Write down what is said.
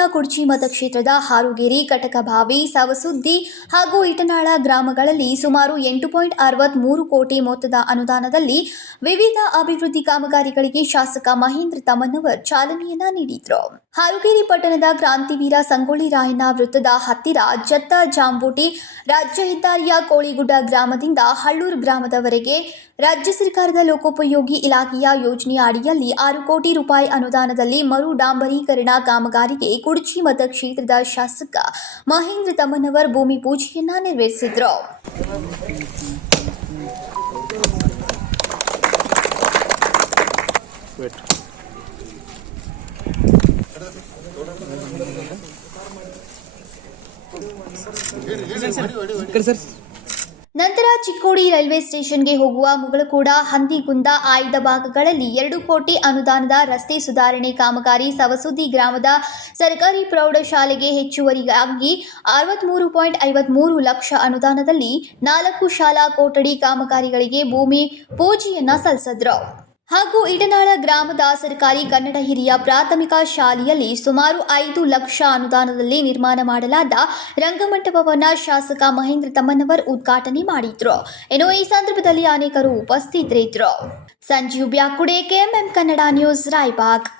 ಚಿಕ್ಕೋಡಿಯ ಕುಡ್ಚಿ ಮತಕ್ಷೇತ್ರದ ಹಾರುಗೇರಿ, ಕಟಕಭಾವಿ, ಸವಸುದ್ದಿ ಹಾಗೂ ಇಟನಾಳ ಗ್ರಾಮಗಳಲ್ಲಿ ಸುಮಾರು 8.63 ಕೋಟಿ ಮೊತ್ತದ ಅನುದಾನದಲ್ಲಿ ವಿವಿಧ ಅಭಿವೃದ್ಧಿ ಕಾಮಗಾರಿಗಳಿಗೆ ಶಾಸಕ ಮಹೇಂದ್ರ ತಮ್ಮನವರ್ ಚಾಲನೆಯನ್ನ ನೀಡಿದರು. ಹಾರುಗೇರಿ ಪಟ್ಟಣದ ಕ್ರಾಂತಿವೀರ ಸಂಗೊಳ್ಳಿ ರಾಯಣ್ಣ ವೃತ್ತದ ಹತ್ತಿರ ಜತ್ತ ಜಾಂಬೂಟಿ ರಾಜ್ಯ ಹೆದ್ದಾರಿಯ ಕೋಳಿಗುಡ್ಡ ಗ್ರಾಮದಿಂದ ಹಳ್ಳೂರು ಗ್ರಾಮದವರೆಗೆ ರಾಜ್ಯ ಸರ್ಕಾರದ ಲೋಕೋಪಯೋಗಿ ಇಲಾಖೆಯ ಯೋಜನೆಯ ಅಡಿಯಲ್ಲಿ 6 ಕೋಟಿ ರೂಪಾಯಿ ಅನುದಾನದಲ್ಲಿ ಮರು ಡಾಂಬರೀಕರಣ ಕಾಮಗಾರಿಗೆ ಕುಡ್ಚಿ ಮತಕ್ಷೇತ್ರದ ಶಾಸಕ ಮಹೇಂದ್ರ ತಮ್ಮನವರ್ ಭೂಮಿ ಪೂಜೆಯನ್ನ ನೆರವೇರಿಸಿದರು. ನಂತರ ಚಿಕ್ಕೋಡಿ ರೈಲ್ವೆ ಸ್ಟೇಷನ್ಗೆ ಹೋಗುವ ಮುಗಳಕೋಡ, ಹಂದಿಗುಂದ, ಆಯ್ದ ಭಾಗಗಳಲ್ಲಿ 2 ಕೋಟಿ ಅನುದಾನದ ರಸ್ತೆ ಸುಧಾರಣೆ ಕಾಮಗಾರಿ, ಸವಸುದ್ದಿ ಗ್ರಾಮದ ಸರ್ಕಾರಿ ಪ್ರೌಢಶಾಲೆಗೆ ಹೆಚ್ಚುವರಿಯಾಗಿ 63.53 ಲಕ್ಷ ಅನುದಾನದಲ್ಲಿ 4 ಶಾಲಾ ಕೊಠಡಿ ಕಾಮಗಾರಿಗಳಿಗೆ ಭೂಮಿ ಪೂಜೆಯನ್ನ ಸಲ್ಲಿಸಿದ್ರು. ಹಾಗೂ ಇಟನಾಳ ಗ್ರಾಮದ ಸರ್ಕಾರಿ ಕನ್ನಡ ಹಿರಿಯ ಪ್ರಾಥಮಿಕ ಶಾಲೆಯಲ್ಲಿ ಸುಮಾರು 5 ಲಕ್ಷ ಅನುದಾನದಲ್ಲಿ ನಿರ್ಮಾಣ ಮಾಡಲಾದ ರಂಗಮಂಟಪವನ್ನು ಶಾಸಕ ಮಹೇಂದ್ರ ತಮ್ಮನವರ್ ಉದ್ಘಾಟನೆ ಮಾಡಿದ್ರು. ಇನ್ನು ಈ ಸಂದರ್ಭದಲ್ಲಿ ಅನೇಕರು ಉಪಸ್ಥಿತರಿದ್ದರು. Sanjeev Byakude, KMM Kannada news, Raibag.